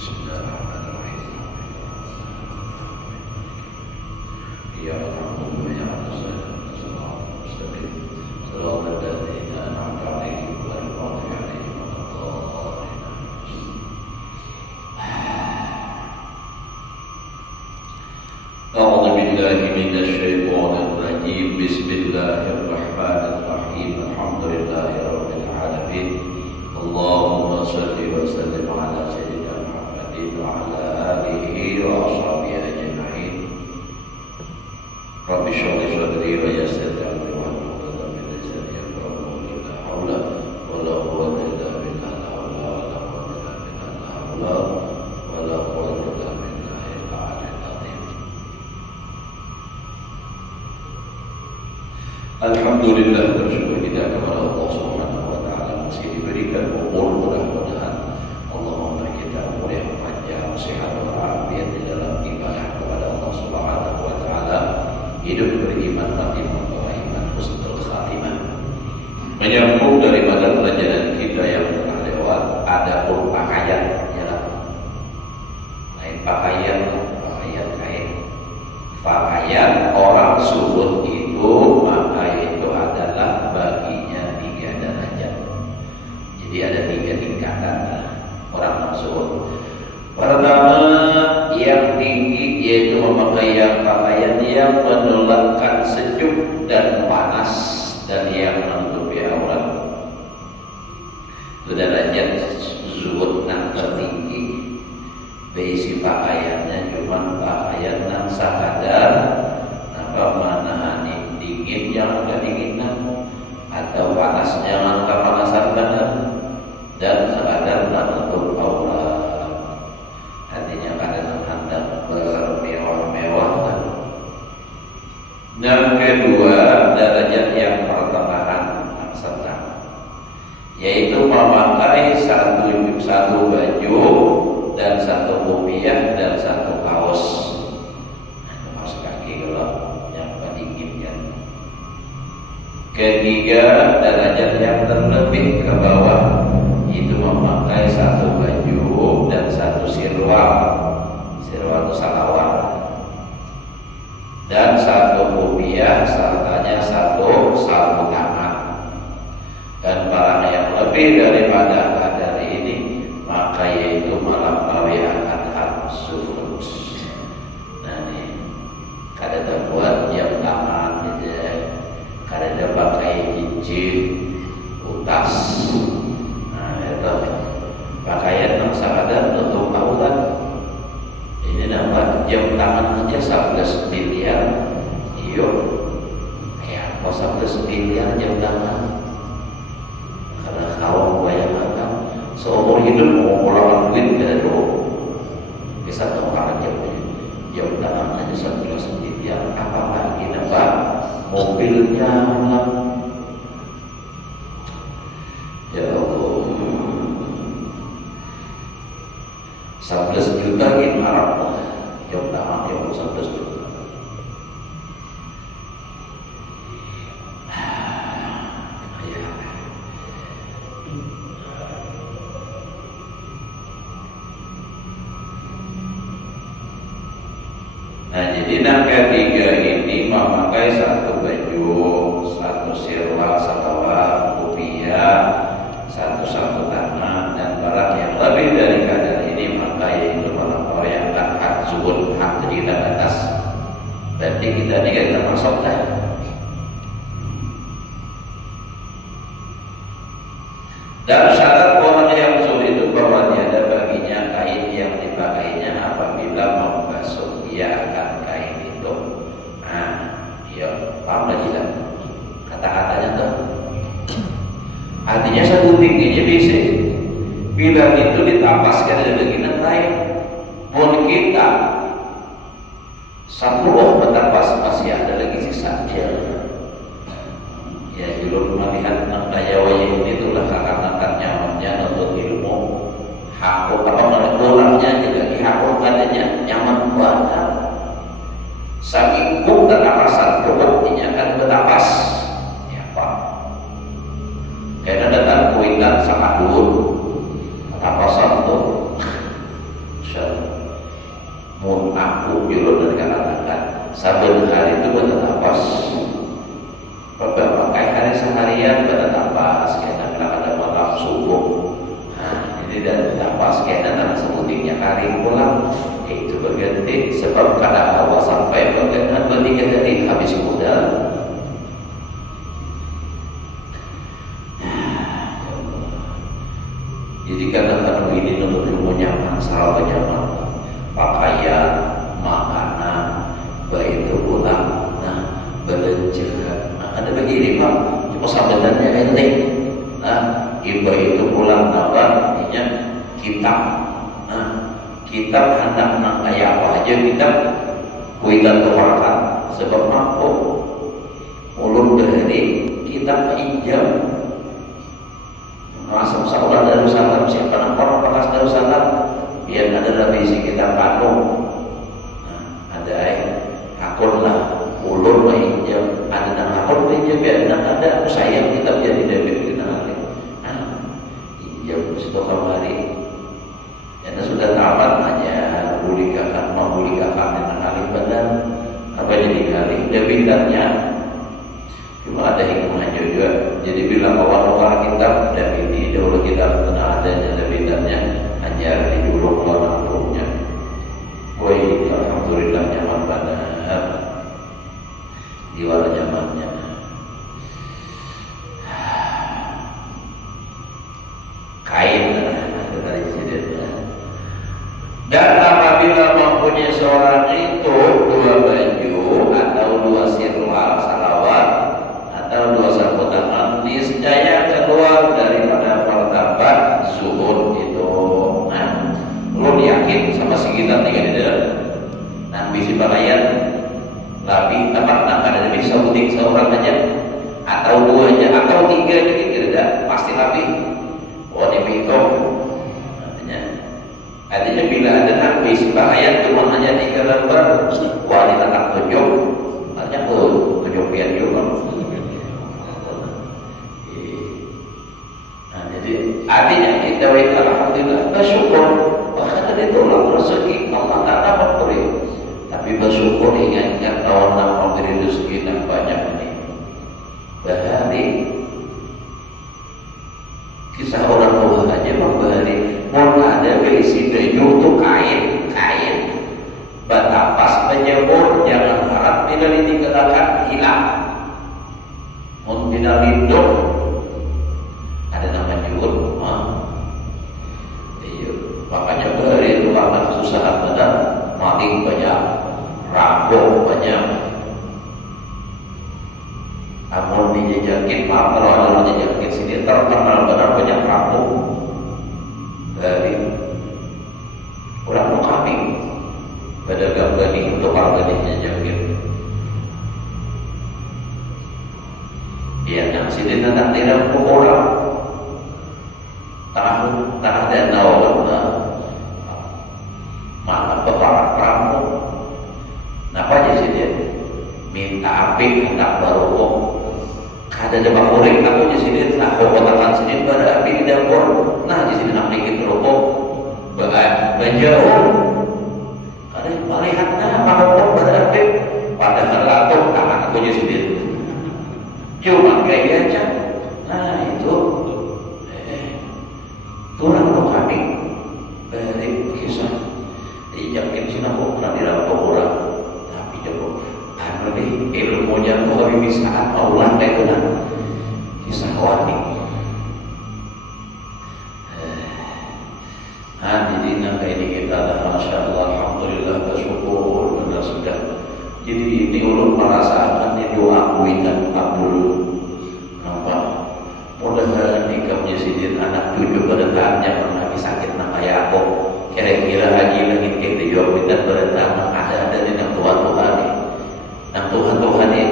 Bismillahirrahmanirrahim. Ya na'budu wa iyyaka nasta'in. Shiratal mustaqim. Shiratal ladzina an'amta 'alaihim ghairil maghdubi 'alaihim waladdallin. A'udzu billahi minasy syaithanir rajim. Bismillahirrahmanirrahim. Alhamdulillahirabbil alamin. Allahumma shalli wa sallim ala sayyidina Muhammadin wa ala alihi wa ashabihi ajma'in. Rabbi shrah li sadri wa yassir li amri wahlul 'uqdatam min lisani yafqahu qawli. La haula wa la quwwata illa billah. La haula wa la quwwata illa billah. La haula wa la quwwata illa billahil 'aliyyil 'azim. Alhamdulillah, bersyukur kita kepada Allah Subhanahu wa taala masih diberikan umur, mudah-mudahan Allah memberi kita umur yang panjang, sehat walafiat di dalam ibadah kepada Allah Subhanahu wa taala, hidup beriman, mati membawa iman, husnul khatimah. Menyambung daripada pelajaran kita yang telah lewat, ada pakaian ya. Lain pakaian kain. Pakaian orang suhud itu maka itu adalah baginya 3 derajat. Jadi ada 3 tingkatan orang suhud. Pertama, yang tinggi yaitu memakai pakaian yang menolakkan sejuk dan panas dan yang menutupi aurat. Itu derajat zuhud yang tertinggi. Berisi pakaiannya cuma pakaian yang sakadar menahan dingin yang kedinginan atau panas jangan kepanasan benar dan sekadar menutup aurat. Artinya kadang hendak bermewah-mewah. Yang kedua, derajat yang pertengahan yang sedang, yaitu memakai satu baju dan 1 kopiah dan 1 kaos. Kaos kaki kalau yang pendingin kan. Ketiga, derajat yang terlebih ke bawah itu memakai 1 baju dan 1 sirwal. Sirwal itu salawat. Dan 1 kopiah sertanya 1 sarung tangan. Dan barang yang lebih daripada kadar ini maka yaitu melampaui akan hak zuhud. Nah nih, kada terbuat jam tangan gitu ya, kada pakai cincin, utas. Nah itu pakaian yang sakadar untuk aurat. Ini dapat jam tangan aja 11 miliar. Iyo, ya kok 11 miliar jam tangan? Karena kau bayangkan seumur hidup mau pulang duit ke dulu bisa tukar jam tangan aja 11 miliar, apalagi nambah mobilnya lah. Ya Allah, 11 juta in Arab jam tangan ya 11 juta. Nah jadi yang ketiga ini memakai 1 baju, 1 sirwal, 1 kopiah, 1 sarung tangan dan barang yang lebih dari kadar ini maka yaitu melampaui akan hak zuhud, hak di atas. Berarti kita ini termasuk dah. Dan syarat orang yang zuhud itu bahwa tiada baginya kain yang dipakainya apabila membasuh dia akan kain itu. Nah, iya, paham dah tidak? Kata-katanya tuh. Artinya satu tingginya bisa. Bila itu ditapaskan dengan bagian lain, pun kita 10 betapas masih ada lagi sisa dia. Ya, belum melihat daya wayang itulah kakak-kakak nyamannya untuk ilmu. Hakuk apa orangnya juga dihakukannya nyaman banget. Saking kuk tetapasan kebuktinya kan betapas. Ya Pak. Karena datang kuitan sama dulu tetapasan tuh aku jero dan katakan saben hari itu pada tapas beberapa kali hari seharian pada tapas karena ada malam subuh. Nah ini dan tapas karena tanah sebutingnya kari pulang itu berganti sebab kadang awal sampai berganti 2-3 hari habis modal. Jadi karena ini untuk ilmu nyaman, salah nyaman, pakaian, makanan, baik itu pulang, nah belanja. Nah, ada begini Pak, cuma sabetannya ente. Nah, iba itu pulang apa? Artinya kitab. Nah, kitab hendak nak kayak apa aja kitab kuitan kewarkan sebab mampu ulun dari kitab injam. Masuk seolah Darussalam siapa nampak bekas Darussalam biar ada lebih isi kita patung. Nah, ada akun lah ulur lah injam ada nang akun injam biar ada sayang kita jadi debit kita nanti. Nah, injam situ kamari. Karena sudah tamat hanya bulikakan mau bulikakan dengan alih badan apa jadi kali debitannya. Cuma ada hikmahnya juga. Jadi bila awal-awal kitab dan ini dahulu kita kena adanya debitannya hanya dijuluk orang tuanya. Wah alhamdulillah nyaman benar. Diwala nyamannya. Kain ada tadi sedikit. Dan apabila mempunyai seorang itu 2 baju atau 2 sirwal salawat atau 2 sapu tangan niscaya keluar daripada martabat zuhud itu. Nah, lu yakin sama sekitar 3 di dalam. Nah, bisi pakaian labi apa nak ada bisa butik seorang aja atau 2 aja atau 3 aja tidak pasti labi. Oh, ini itu artinya bila ada nak bisi pakaian cuma hanya 3 lembar wanita tak tunjuk artinya tunjuk pian juga. Artinya kita alhamdulillah bersyukur bahkan ada tolak rezeki Allah tak dapat beri tapi bersyukur ingatkan tahun nak memberi rezeki yang banyak ini bahari kisah orang tua aja memberi mau ada berisi baju untuk kain batapas penyebur jangan harap bila ditinggalkan hilang mau tidak lindung ada nama nyur. Iya, makanya bahari itu karena kesusahan benar, maling banyak, rampok banyak. Namun dijajakin, maaf kalau ada orang jajakin sini terkenal benar banyak rampok. Bahari kurang mau kambing, pedagang benih untuk organiknya jajakin. Iya, yang sini tentang tidak orang. Tanah danau mana peparak peramu napa aja sih dia minta api hendak barokok kada ada bakuring aku aja sih dia nak kotakan sini pada api di dapur nah di sini nak bikin rokok bajau ada melihat nah barokok pada api padahal latung tangan aku aja sendiri cuma kayak aja nah itu orang orang kami dari kisah dijamin sih aku pernah dirampok orang tapi jauh anu nih ilmunya tuh kami bisa Allah kayak itu nah kisah wani jadi nangka ini kita ada masya Allah alhamdulillah bersyukur benar sudah jadi ini ulun merasakan ini doa kuitan kabul nampak mudah-mudahan nikah menyisidir anak cucu pada tahannya pernah sakit nak kayak aku kira-kira haji lagi kita jawab kita pada tahan ada di nang Tuhan ini nang Tuhan ini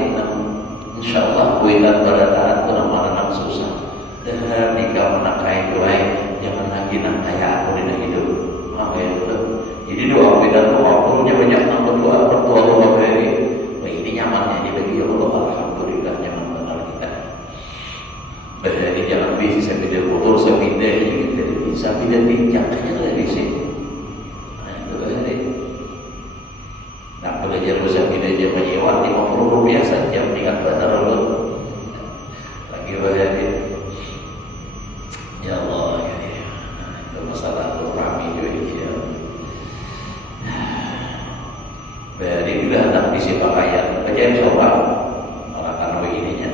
insya Allah kuitan pada tahan itu nama susah dan nikah menakai doa jangan lagi nak kayak aku di hidup maka itu jadi doa kuitan itu waktunya banyak nang berdoa doa beri ini nyamannya ini bagi Allah alhamdulillah nyaman benar kita. Bahari jangan bisi saya pindah motor, saya pindah ini bisa pindah tinjak hanya ada di sini. Nah itu bahari. Bari juga hendak bisi pakaian, pakaian sopan, orang kan ininya,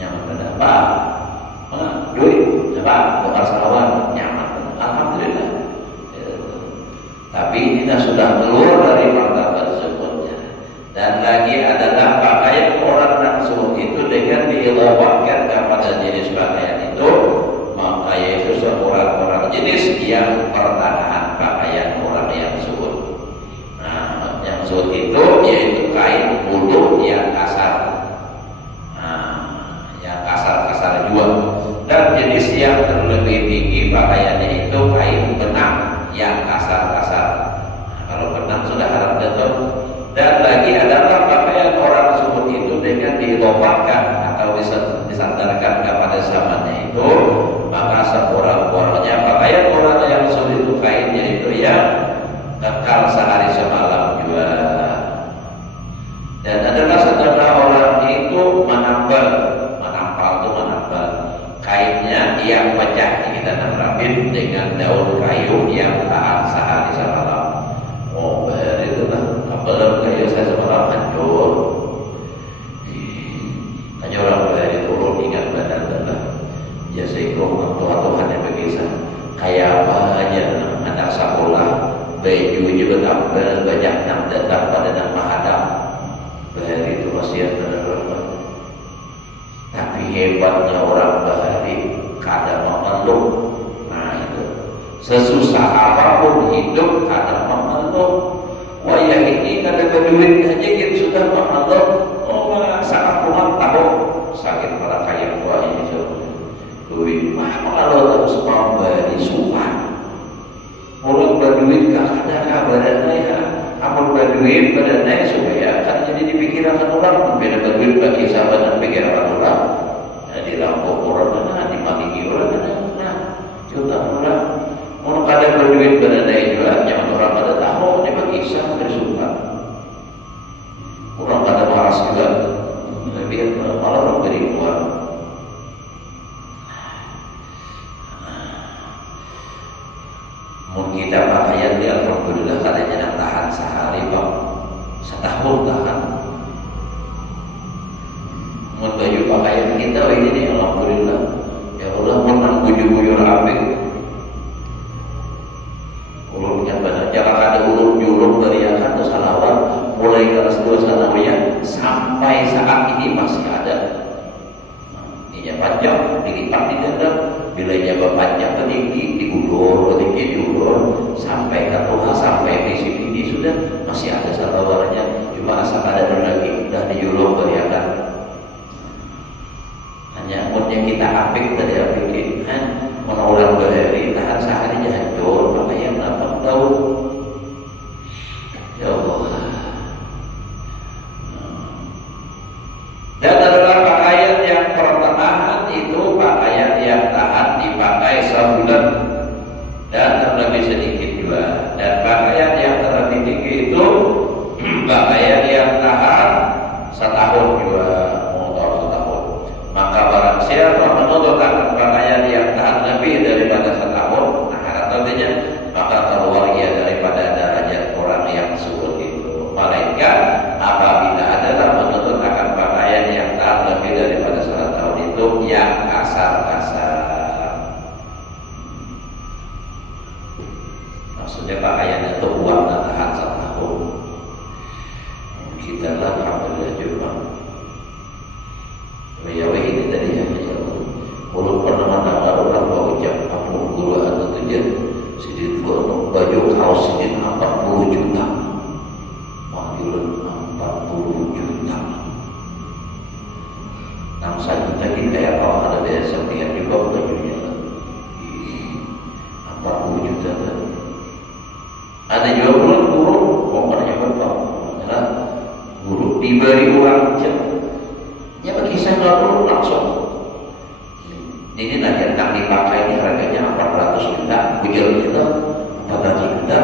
nyaman benar, Pak, duit, Pak, tukar sawan, nyaman, alhamdulillah. Tapi ini sudah keluar dari martabat tersebutnya. Dan lagi adalah pakaian orang nafsu itu dengan diidhafatkan kepada jenis pakaian itu, maka yaitu seorang jenis yang pertanahan pakaian orang yang zuhud. Nah, yang zuhud itu yaitu kain bulu yang kasar, yang kasar-kasar juga. Dan jenis yang terlebih tinggi pakaiannya itu kain benang yang kasar-kasar. Nah, kalau benang sudah haram betul. Dan lagi adalah pakaian orang zuhud itu dengan diidhafatkan atau disandarkan kepada zamannya itu, maka sekurang-kurangnya pakaian orang yang zuhud itu kainnya itu yang kekal sehari semalam juga. Dan adalah setelah orang itu menampal kainnya yang pecah di tanam rabit dengan daun kayu yang tahan sehari semalam. Oh, bahari itu lah, apalagi kayu saya semalam hancur. Hanya orang bahari turun ingat badan adalah ya seikut Tuhan yang berkisah kayak apa aja anak sekolah bajunya bertambah banyak yang datang pada nama hadap bahari itu wasiat berapa. Tapi hebatnya orang bahari kadang mengeluh. Nah itu sesusah apapun hidup kadang mengeluh. Wayah ini kadang berduit aja gitu sudah mengeluh. Oh sangat puluhan tahun sakit malah kayak wah ini duit mah mengeluh terus memberi supan. Orang berduit gak ada kabarnya ya. Amun berduit badannya supaya kan jadi dipikirkan orang beda berduit bagi sahabat dan pikiran orang. Nah, dirampok orang mana, dimaki orang mana, nah juta orang. Orang kadang berduit badannya juga, jangan orang pada tahu dia bagi sah bersuka. Orang pada waras juga, lebih malah orang beri uang. Mun kita pakaian di alhamdulillah katanya nak tahan sehari bang, setahun tahan. Mun baju pakaian kita ini nih alhamdulillah, ya Allah mun baju-baju rapih. Ulunnya benar, jangan ada ulun julung beriakan atau salawat mulai kelas 2 sanawiyah sampai saat ini masih ada. Ini panjang, dilipat di dada, bilanya berpanjang tinggi, diulur sampai ke Tuhan, sampai di sini sudah masih ada salawatnya, cuma asal ada lagi udah diulur beriakan. Hanya umurnya kita apik dari apik kan, menolak bahari tahan sehari hancur, makanya kenapa tahu? Ya Allah. Dan adalah pakaian yang pertengahan itu pakaian yang tahan dipakai sebulan dan terlebih sedikit juga. Dan pakaian yang terlebih tinggi itu pakaian yang tahan setahun juga, motor setahun. Maka barang siapa menuntut akan pakaian yang tahan lebih daripada setahun, nah artinya maka keluar ia daripada derajat orang yang zuhud itu. Malaikat apabila adalah menuntut akan pakaian yang tahan lebih daripada setahun itu yang kasar-kasar. Maksudnya pakaian itu uangnya tahan setahun. Kita lah alhamdulillah juga. Ya ini tadi ya. Kalau pernah mendengar orang berucap, "Ampun guru atau tujuan sedikit baju kaos ini 40 juta." Mahjulun 40 juta. Nah, saya tadi kayak kalau ada biasa lihat juga bajunya 40 juta tadi. Ada juga guru, pokoknya betul. Adalah guru diberi uang cek. Ya bagi saya nggak perlu langsung. Ini nanti tentang dipakai ini harganya 400 juta, bujel kita 400 juta.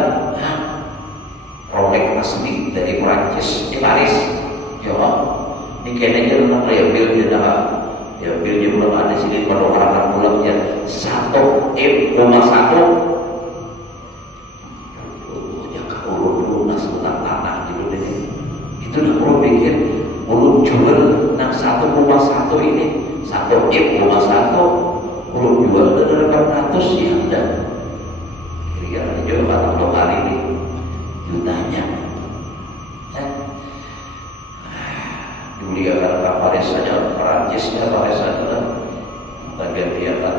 Rolex asli dari Prancis di Paris. Ya, ini kayaknya orang kayak bil dia dah. Ya bilnya belum ada sini pada orang pulang ya 1,1. Ya kalau lunas tentang tanah gitu deh. 40 hari nih jutanya dimuliakan ke Paris saja, Perancisnya Paris saja lah bagian dia kan.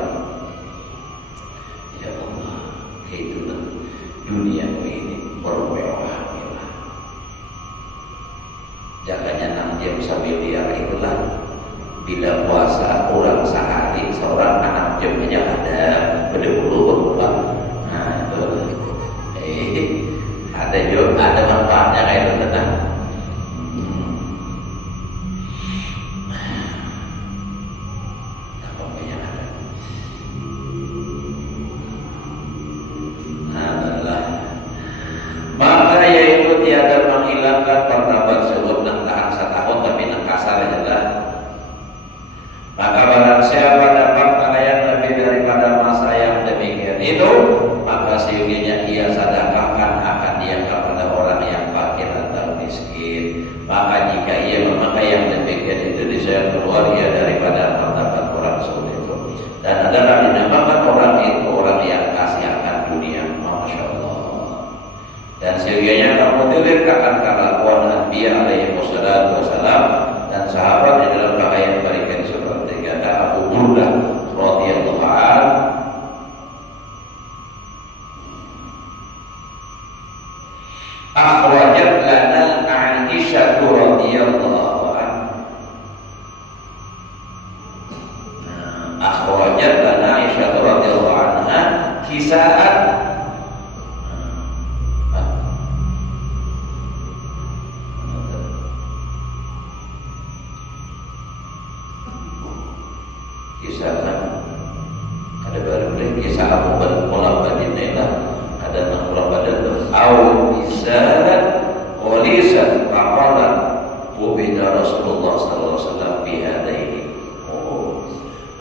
Ya Allah, itulah dunia ini bermewah mewah. Jangannya 6 jam sambil liar itulah. Bila puasa orang sehari seorang 6 jam aja ada berdahulu berubah. Nah itu ada juga ada manfaatnya kayak itu tenang. Maka yaitu tiada menghilangkan martabat sebut nang tahan setahun tapi nang kasar aja lah. Maka barang siapa dapat pakaian lebih daripada masa yang demikian itu, maka sesungguhnya ia sedekahkan akan dia kepada orang yang fakir atau miskin. Maka jika ia memakai yang demikian itu disayang keluar ia daripada martabat orang seperti itu. Dan adalah dinamakan orang itu orang yang kasih akan dunia. Masya Allah. Dan sesungguhnya kamu tilik akan kelakuan Nabi alaihi wassalam dan sahabat di dalam pakaian mereka seperti kata Abu Burdah radhiyallahu anhu, akhrajat lana Aisyah radhiyallahu anha, akhrajat lana Aisyah radhiyallahu anha kisaan ada baru kisah Abu Mulabadin lah ada nama Mulabadin tu awal isarat walisat maqalan ubida Rasulullah sallallahu alaihi wasallam bihadaini.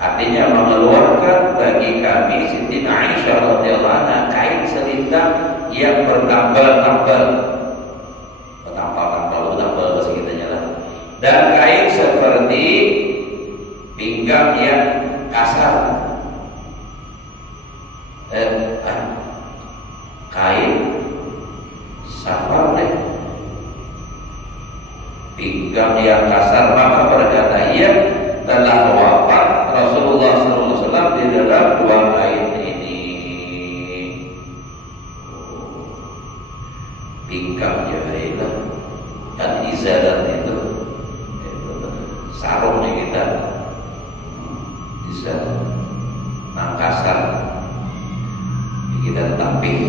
Artinya mengeluarkan bagi kami Siti Aisyah radhiyallahu anha kain selintang yang bertambal-tambal bahasa kitanya lah, dan kain seperti pinggang yang kasar, kain safar deh, pinggang yang kasar. Maka berkata ia telah wafat Rasulullah SAW di dalam 2 kain ini. Pinggang jahillah dan izarat itu sarungnya kita bisa nangkasar kita tamping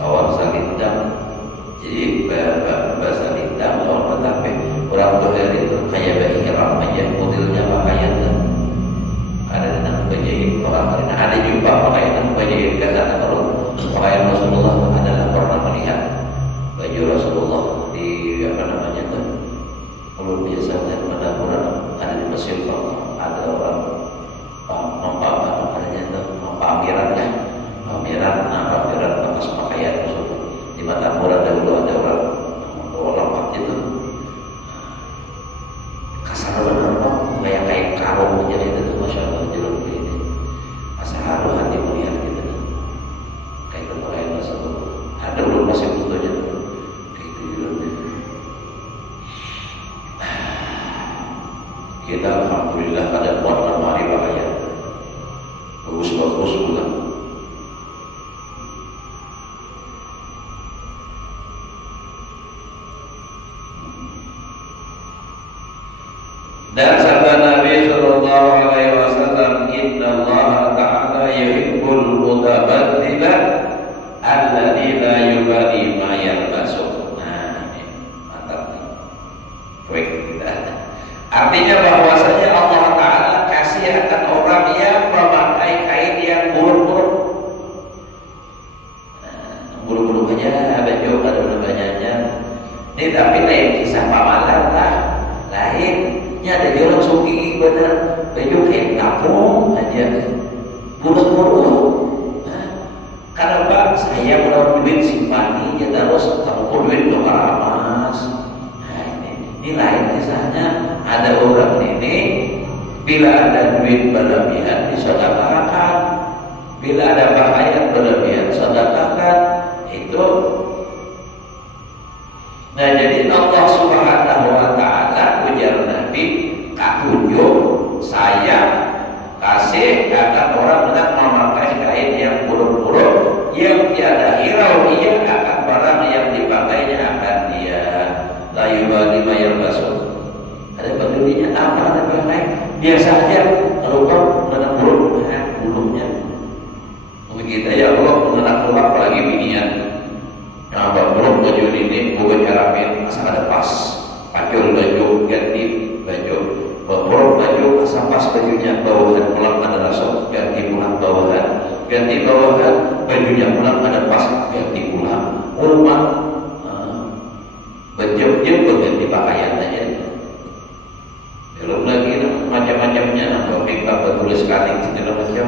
lawan salindang. Jadi bahasa lindang lawan petaping orang doher itu kayak bayi ihram aja modelnya pakaian kan ada nang penjahit orang ada juga pakaian nang penjahit kata kalau pakaian Rasulullah adalah pernah melihat baju Rasulullah di apa namanya kan kalau biasa dan pada orang ada di Mesir ada orang pameran bekas pakaian Rasulullah di mata murah dahulu ada orang itu kasar benar kayak kain karung aja itu Masya Allah jelek ini asa haru hati melihat gitu kayak pakaian Rasulullah ada belum masih butuhnya kayak itu jelek. Kita alhamdulillah ada buat lemari pakaian bagus-bagus pula. Dan sabda Nabi sallallahu alaihi wasallam, "Inna Allah ta'ala yuhibbul mutabaddila alladzi la yubali ma yalbasu." Nah, ini mantap nih. Baik kita. Artinya bahwasanya Allah Ta'ala kasih akan orang yang memakai kain yang buruk-buruk. Buruk-buruk aja, baju ada banyaknya. Ini tapi lain kisah pamalan lah, lain. Ya ada dia orang suki benar, baju kain kampung aja, buruk-buruk. Kenapa saya menaruh duit simpani, ya terus kamu duit dokar emas. Nah ini lain kisahnya. Ada orang ini bila ada duit berlebihan disedekahkan, bila ada pakaian berlebihan sedekahkan, yang tiada hirau ia akan barang yang dipakainya akan dia. La yubali ma yalbasu. Ada pedulinya apa ada pakai? Biasa aja. Kalau kau mengenal buruknya. Begitu ya Allah mengenal keluar apalagi binian. Nah, buruk baju ini bukan haramin asal ada pas. Pacul baju ganti baju. Buruk baju asal pas bajunya bawahan pulang ada rasuk ganti pulang bawahan. Ganti bawahan bajunya pulang ada pas ganti pulang. Rumah berjam-jam berganti pakaian aja. Belum lagi macam-macamnya nambah make up bertulis sekali segala macam.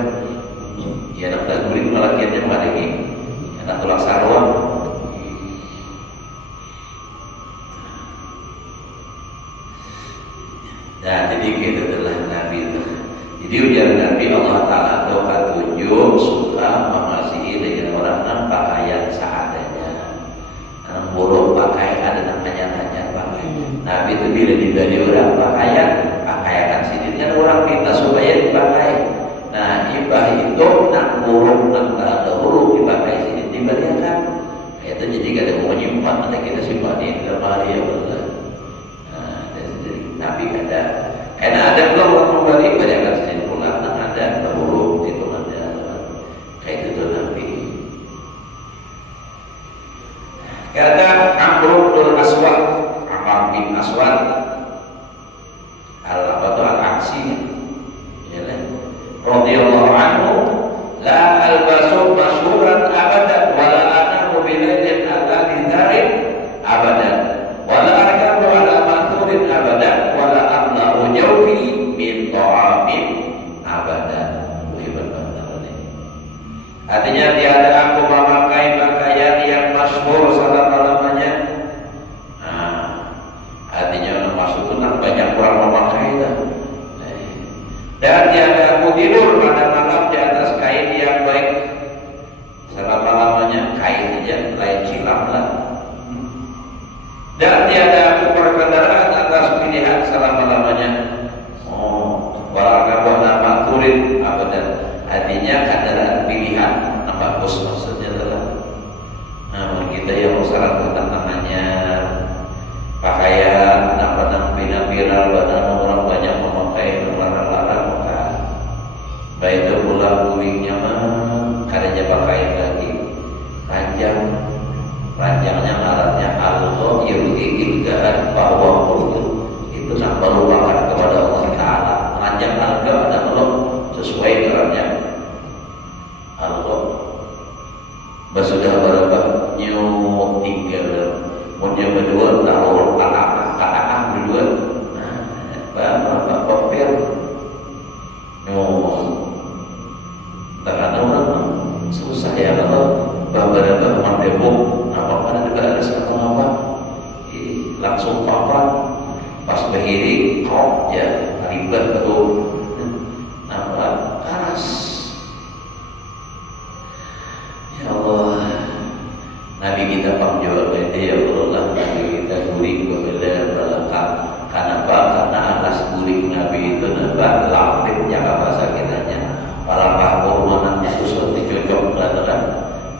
Ya nak tak tulis malah kiannya mana lagi. Nak tolak sarwan. Nah jadi kita adalah Nabi itu. Jadi ujar Nabi Allah Ta'ala doa tunjuk suka mengasihi dengan orang yang pakaian seadanya. Buruk pakai ada namanya pakai. Nabi itu bila diberi orang pakaian sini kan orang minta supaya dipakai. Nah ibah itu nak buruk nak tak ada huruf dipakai sini diberikan. Itu jadi kada mau nyimpan nanti kita simpan di dalam hari ya Allah. Nabi ada. Karena ada pula orang memberi berikan sini pula. Nah ada huruf itu ada. Kayak itu Nabi. Kata Amr bin Aswad, Amr bin Aswad, al-Aksi, radhiyallahu anhu, la albasu masyhuran abadan, wala anamu bilailin ala ditharin abadan, wala arkabu ala mathurin abadan, wala amlahu jawfi min ta'amin abadan. Artinya tiada aku memakai pakaian yang masyhur selama-lamanya. Artinya orang maksud itu nak banyak orang memakai itu. Dan tiada aku tidur pada malam di atas kain yang baik selama-lamanya. Kain aja lain silam lah. Dan tiada aku berkendaraan atas pilihan selama-lamanya. Walakabu nama turin abadan. Artinya kendaraan pilihan bagus maksudnya adalah kita yang masalah tentang namanya pakaian nak padang viral badan orang banyak memakai melarang-larang maka baik itu pula kuing nyaman kadanya pakaian lagi ranjangnya ngarannya Allah yurdi ilgaan bahwa itu nak melupakan kepada Allah Ta'ala. Ranjang harga ada Allah sesuai ngarannya Allah. Basudah berapa nyok tinggal punya berdua tahu kata berdua berapa papel nyok tak orang susah ya kalau beberapa mandebok apa pada negara satu apa langsung papan pas berdiri kok ya ribet betul nampak keras. Ya Allah, Nabi kita panggil itu ya Allah, Nabi kita guring berbeda berlengkap. Kenapa? Karena atas guring Nabi itu nampak lapik jaga bahasa kitanya. Para pahur mananya susah dicocok kan?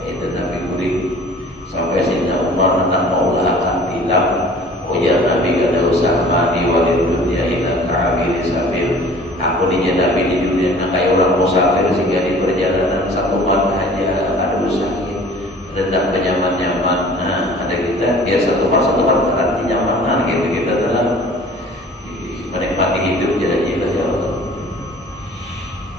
Itu Nabi guring. Sampai Sayyidina Umar hendak maulakan tilam. Oh ya Nabi kada usah mandi walid dunia ila ka'abili sabil. Aku Nabi di dunia kayak orang musafir sehingga di perjalanan satu malam aja ada usaha rendah nyaman-nyaman. Nah ada kita biar satu malam nanti nyaman gitu kita dalam menikmati hidup jadilah ya Allah.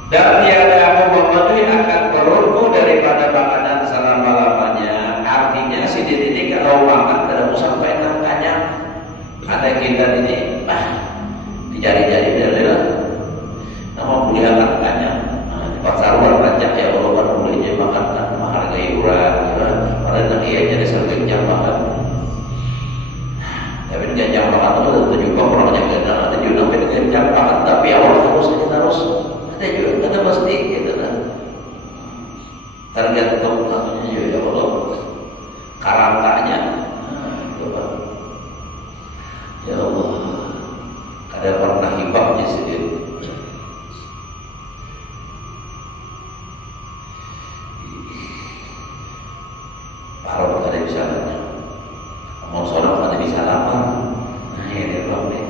Dan tiada aku memenuhi akan perutku daripada makanan selama-lamanya. Artinya si ini kalau makan tidak usah sampai nangkanya. Ada kita ini dicari-cari dari nama kuliah angkanya pasar luar rancak ya walaupun bolehnya makan menghargai urang pada tadi ya jadi sering jam makan tapi dengan jam makan itu juga orangnya ganda ada juga sampai dengan jam makan tapi awal harus ada juga ada pasti gitu kan tergantung namanya juga ya Allah karangkanya ya Allah Parot ada bisa banyak. Mau sholat ada bisa lapar. Nah ini bang nih.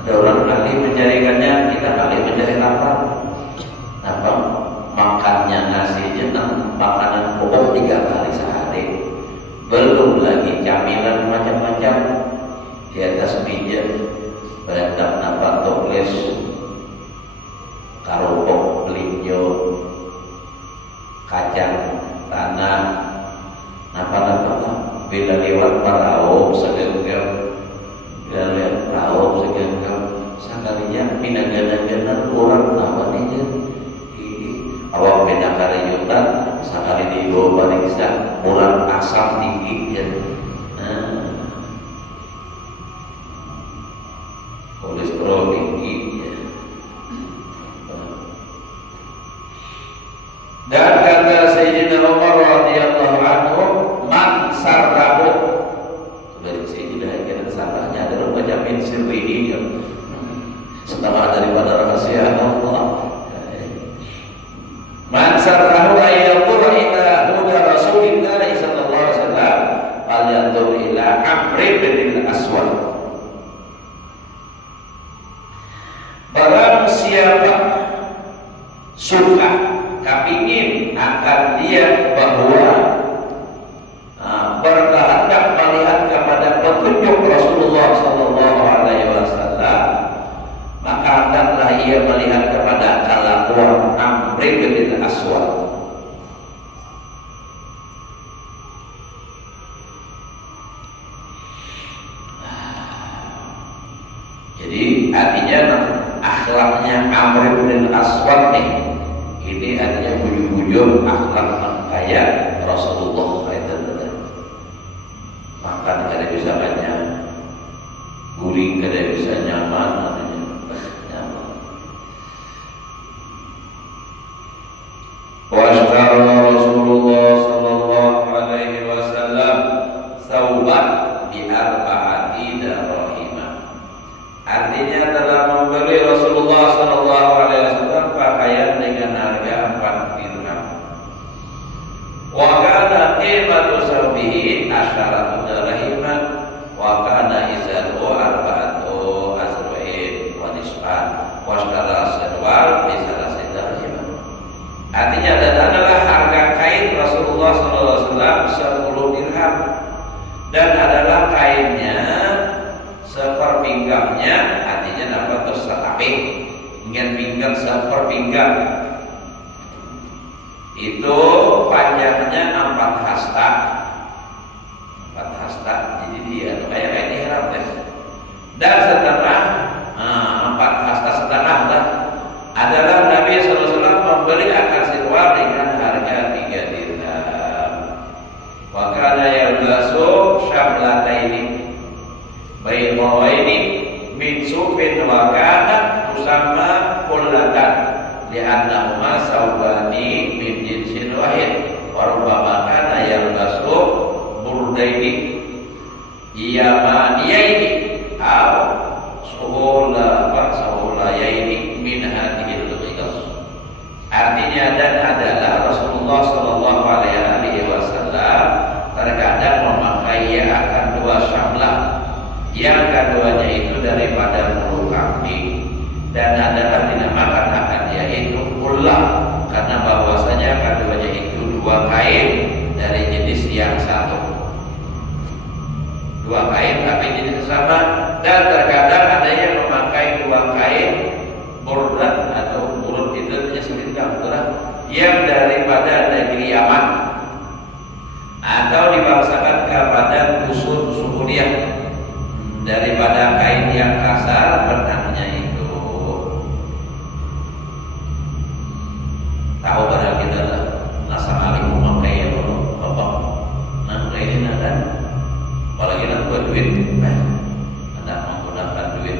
Ada orang ahli mencarikannya, kita ahli mencari lapar. Nah bang, makannya nasi jenang, makanan pokok 3 kali sehari. Belum lagi camilan macam-macam di atas meja. Bandap napa toples, karupok, belinjo, kacang tanah, napa-napa. Bila lewat perahu segenggam, bila lewat perahu segenggam, sekalinya pinagana-gana orang namanya awak beda karayutan, sekali dibawa bariksa, orang asam tinggi ya. Kolesterol tinggi ya. Dan kata Sayyidina Umar radhiyallahu anhu, man sarrahu, sudah Sayyidina kata sarrahnya adalah baca min sirrihi ya. Setengah daripada rahasia Allah. Man sarrahu ayyatur ila huda Rasulillah sallallahu alaihi wasallam falyanzur ila Amr bin Aswad. Barang siapa suka, kepingin akan dia bahwa berkehendak melihat kepada petunjuk Rasulullah sallallahu alaihi wasallam, maka hendaklah ia melihat kepada kelakuan Amr bin Aswad. Jadi artinya akhlaknya Amr bin Aswad nih, ini artinya bujur-bujur akhlak kayak Rasulullah itu. Makan kada bisa banyak, guring kada bisa nyaman, artinya nyaman. Washtara Rasulullah sallallahu alaihi wasallam sauban bi arba'ati dirham. Artinya telah membeli Rasulullah sallallahu alaihi wasallam pakaian dengan harga 4 dirham. Wa kana qimatu sawbihi asyaratu dirham wa kana izatu arba'atu azra'in wa nisfan washtara sadwal bi salasati dirham. Artinya adalah harga kain Rasulullah sallallahu alaihi wasallam 10 dirham dan adalah kainnya seperpinggamnya, artinya dapat tersetapik ingin pinggang seperpinggang itu panjangnya 4 hasta, 4 hasta. Jadi dia kayak ihram deh. Dan setelah 4 hasta setengah lah adalah Nabi SAW membeli akan sirwal dengan harga 3 dirham. Wa kana yalbasu syamlataini baydawaini min sufin wa kana tusamma kullatan li'annahuma sawbani min jinsin wahid wa rubbama kana yalbasu burdaini yamaniyaini aw suhulayaini min hadhil ghilaz. Artinya dan adalah Rasulullah sallallahu alaihi wasallam terkadang memakai akan 2 syamlah, yang keduanya itu daripada bulu kambing, dan adalah dinamakan akan yaitu kullah karena bahwasanya keduanya itu 2 kain dari jenis yang satu, 2 kain tapi jenis sama. Dan terkadang ada yang memakai 2 kain burdat atau burut itu artinya selingkang yang daripada negeri Yaman atau dibangsakan kepada usul suhudiyah daripada kain yang kasar benangnya itu. Tahu barang kita lah nasamalim memakai yang apa nah kain ini kan apalagi nak buat duit hendak menggunakan duit.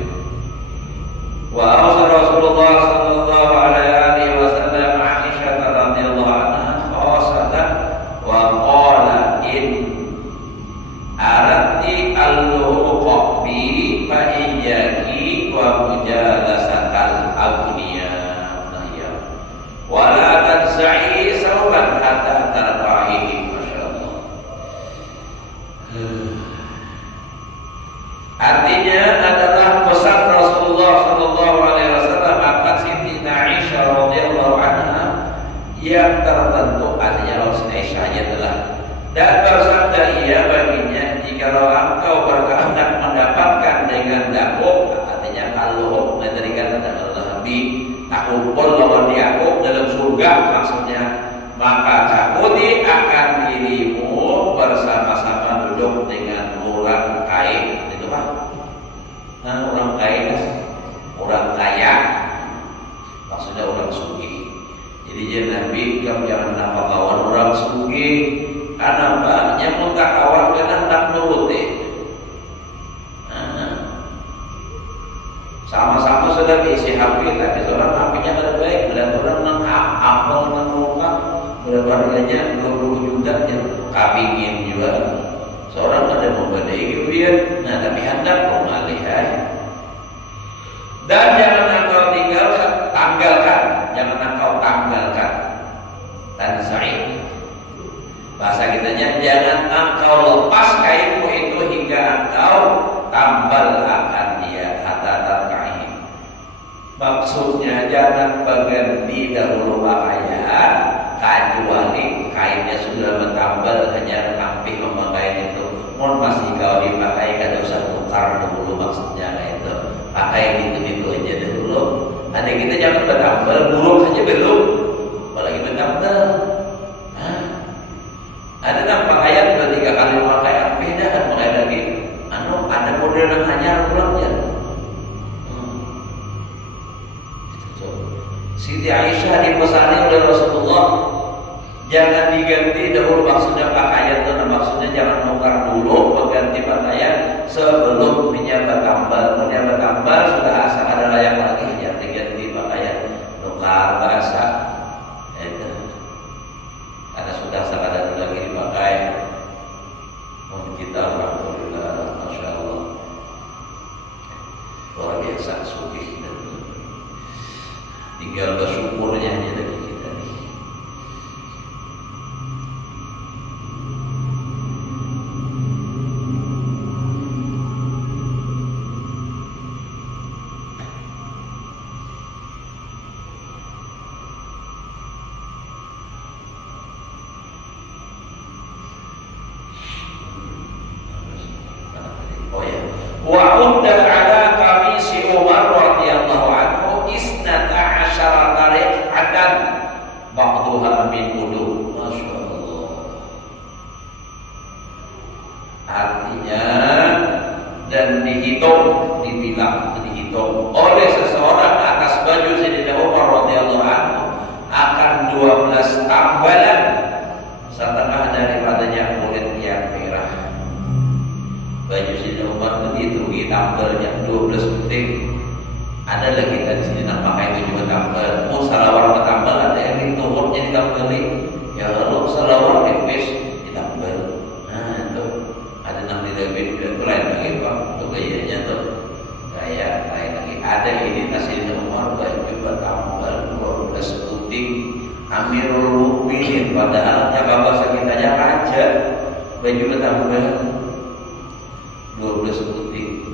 Wa ausa Rasulullah sallallahu alaihi wasallam Aisyah radhiyallahu anha khawasatan wa qala in arati al-luqa bi fa iyyaki wa mujalasatal aghniya wa la tansa'i sawban hatta tarfa'i. Masyaallah. Kenapa? Nya muntah kawan kena hendak nuruti. Sama-sama sudah diisi HP, tapi seorang HP-nya tidak baik, melihat orang nang apel nang muka, berapa harganya 20 juta yang kapingin juga. Seorang ada membadai kemudian, nah tapi hendak mengalihai. Dan jangan engkau tanggalkan, jangan engkau tanggalkan. Dan sahih. Bahasa kitanya, jangan engkau lepas kainmu itu hingga engkau tambal akan dia hatta tarkahi. Maksudnya jangan berganti dahulu pakaian kecuali kainnya sudah bertambal, hanya hampir memakai itu. Mohon masih kau dipakai, kada usah tukar dulu, maksudnya itu. Pakai gitu-gitu aja dulu. Ada kita jangan bertambal, buruk aja belum, apalagi bertambal. Ada nang pakaian 2-3 kali pakaian beda kan pakai lagi. Ada model yang hanya pulang ya. Siti Aisyah dipesani oleh Rasulullah, jangan diganti dahulu, maksudnya pakaian itu, maksudnya jangan nukar dulu, mengganti pakaian sebelum minyak bertambal. Minyak bertambal sudah asal ada layak lagi, jangan diganti pakaian, nukar basah. Karena sudah sangat ada lagi dipakai. Mohon kita alhamdulillah, masya Allah, luar biasa sugih dan tinggal bersyukurnya aja dari kita nih. Wa udda ala kamisi Umar radhiyallahu anhu isnata asyarata riqatan ba'duha min wudu. Masya Allah. Artinya dan dihitung oleh seseorang atas baju Sayyidina Umar radhiyallahu anhu akan 12 tambalan setengah daripadanya kulit yang merah. Baju Sayyidina Umar begitu ditambalnya 12 detik. Ada lagi tadi sini nak pakai baju bertambal. Mau salawar bertambal, ada yang diturunnya ditambali. Ya lalu salawar request ditambal. Nah itu ada nang dilebih lain lagi pak. Itu gayanya tuh gaya lain lagi. Ada ini Sayyidina Umar baju bertambal 12 detik. Amirul Mukminin, padahal jaga bahasa kitanya raja, baju bertambal 12 detik.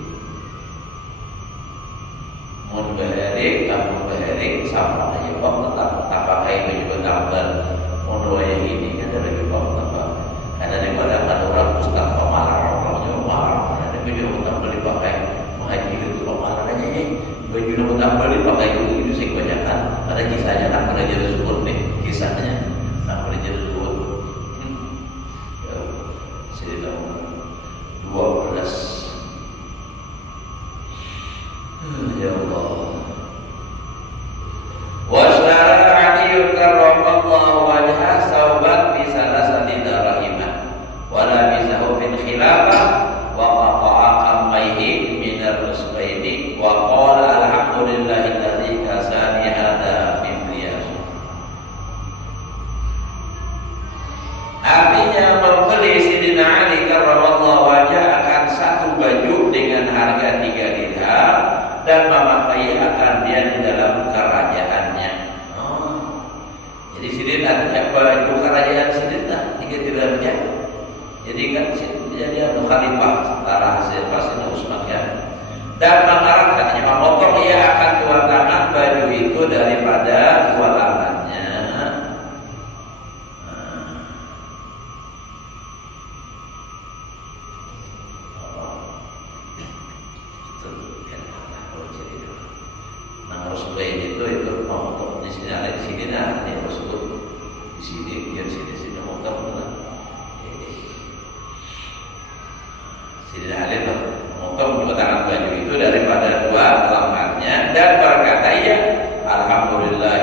Mau beherik, kamu beherik sama aja pak, tetap pakai baju bertambal. Mau doa yang ini ada lagi pak, tetap. Karena daripada ada orang ustaz pemarah, orangnya pemarah, ada baju bertambal dipakai. Mengaji itu pemarah aja ya. Baju bertambal dipakai itu sih kebanyakan. Ada kisahnya, nak pada jadi subur nih kisahnya, nak pada jadi subur. Ya, saya tahu 12. Ya Allah. Wa syara Ali karramallahu wajha sauban bi salasati darahimah wa labisahu fil khilafah wa qata'a qamayhi min ar-rusbaini wa qala alhamdulillahilladzi kasani hadha min riyas. Artinya membeli Sayyidina Ali karramallahu wajha akan satu baju dengan harga 3 dirham dan memakai akan dia di dalam kerajaannya. Jadi Sidin artinya baju kerajaan Sidin lah 3 dirhamnya. Jadi kan jadi anu khalifah setelah Sayyidina Utsman kan. Dan mengarang katanya memotong ia akan 2 tangan baju itu daripada 2 tangannya. Rasulullah itu motor di sini ada di sini nah ini Rasulullah di sini biar sini motor benar. Sini ada motor menggunakan baju itu daripada 2 lengannya dan berkata ya alhamdulillah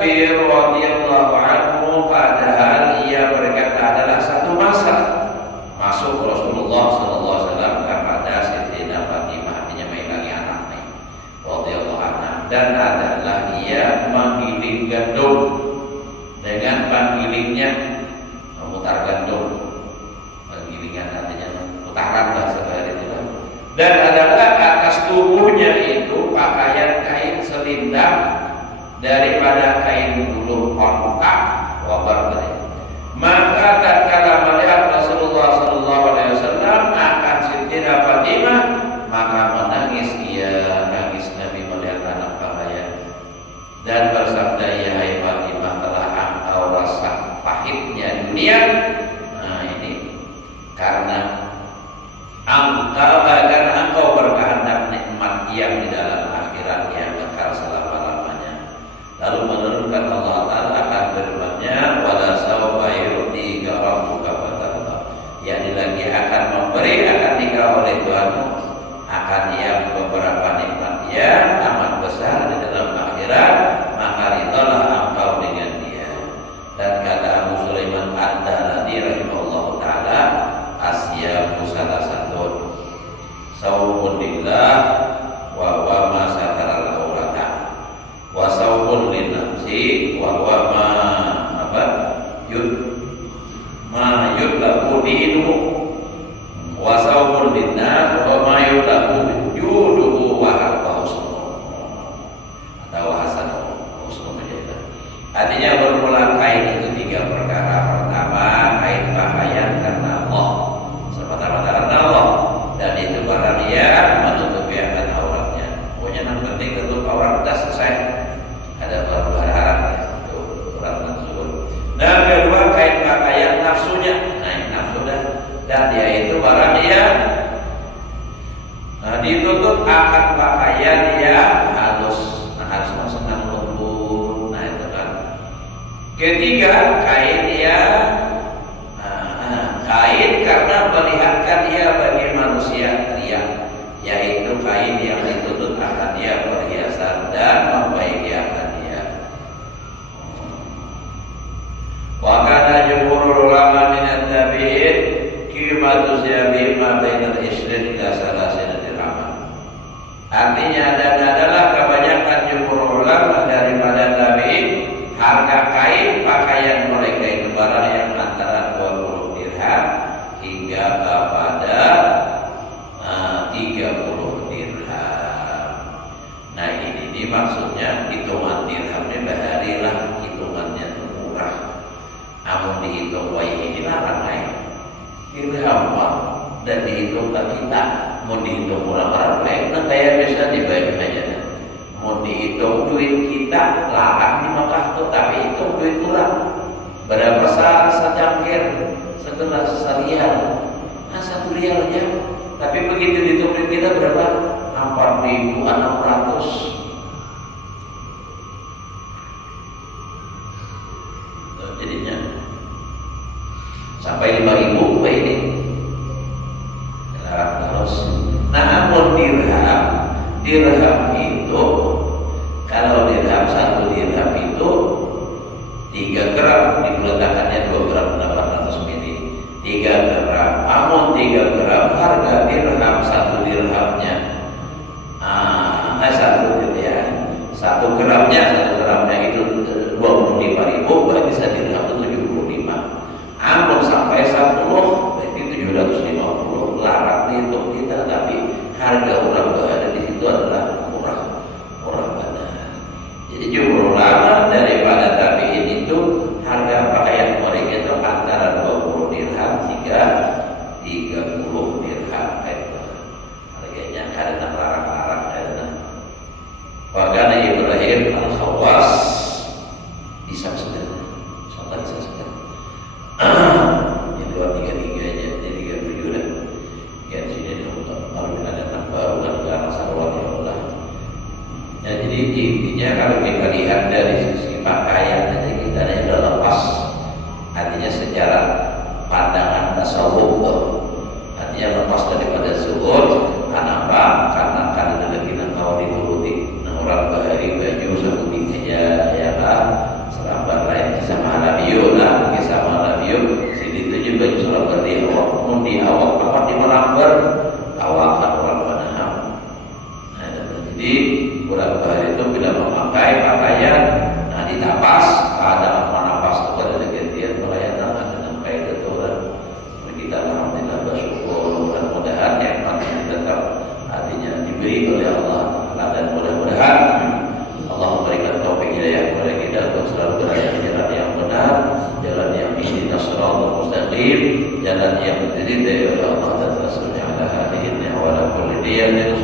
Jabir radhiyallahu anhu, padahal ia berkata adalah satu masa masuk Rasulullah sallallahu alaihi wasallam kepada Sayyidatina Fatimah, artinya mengilangi anaknya radhiyallahu anha, dan adalah ia menggiling gandum dengan panggilingnya, memutar gandum, penggilingan artinya putaran bahasa bahasa itu, dan adalah atas tubuhnya itu pakaian kain selindang daripada kain bulu onta wabar. Maka tatkala melihat Rasulullah sallallahu alaihi wasallam akan Sayyidatina Fatimah, maka menangis ia, nangis Nabi melihat anak pakaian, dan bersabda, ya hai Fatimah, telah engkau rasa pahitnya dunia. Nah ini karena engkau berkehendak nikmat yang di dalam akhirat yang kekal selama-lamanya. Lalu menurunkan Allah Ta'ala akan firman-Nya, wala sawfa yu'tika rabbuka fatarda, yakni lagi akan memberi, akan dikau oleh Tuhanmu akan yang beberapa nikmat yang amat besar di dalam akhirat, maka ridhalah engkau dengan dia. Dan kata Abu Sulaiman Ad-Darani rahimahullahu ta'ala, asyamu salah satu sawmun lillah wa huwa ma satara al-aurata, wa sawmun lin nafsi wa huwa ma yutlabu dinu, wa sawmun lin nas wa ma yutlabu juduhu wa husnuhu atau husnuhu menjadi. Artinya bermula kain itu tiga perkara. Pertama, kain pakaian karena Allah, semata-mata karena Allah, dan itu barang yang menutupi akan auratnya. Pokoknya yang penting tutup aurat, sudah selesai. Ada barang-barang itu urat nafsu. Nah kedua, kain pakaian nafsunya. Nah nafsu dan dia itu barang yang ditutup akan pakaian yang halus. Nah harus masuk lembut. Nah itu kan. Ketiga, kain yang kain karena melihatkan dia bagi manusia riya, yaitu kain yang ditutup akan dia perhiasan dan membaiki akan dia. Wa kana jumhurul ulama min at-tabi'in qimatu siyabi ma bainal isrin ila salasin dirham. Artinya dan adalah kebanyakan jumhur ulama daripada tabi'in, harga kain pakaian mereka itu barang yang antara 20 dirham hingga kepada 30 dirham. Nah ini maksudnya hitungan dirhamnya baharilah, hitungannya itu murah. Namun dihitung ini larang dirham dan dihitung ke kita, mau dihitung murah-murah baik, nah kayak bisa dibayar aja. Mau dihitung duit kita larang di Mekah tuh, tapi hitung duit kurang. Berapa secangkir, segelas serial. Nah 1 rial aja. Tapi begitu dihitung duit kita berapa? 4.600. Jadinya sampai 5.000 ini. Larang terus. Namun dirham itu, kalau dirham 1 dirham itu 3 gram, diletakkannya 2 gram 800 mili, 3 gram. Namun 3 gram harga dirham 1 dirhamnya 1 gramnya itu 25.000, berarti 1 dirham itu 75. Namun sampai 10 berarti 750. Larang dihitung kita, tapi harga orang berada di situ adalah murah benar. Jadi jumhur ulama daripada tabi'in itu harga pakaian mereka itu antara 20 dirham hingga 30 dirham. Harganya karena larang-larang karena Wakana Ibrahim al-Khawas bisa sedang, sholat bisa sedang. Ini 233. diridai oleh Allah dan Rasulnya ala hadihinnya wa ala kulli niyatin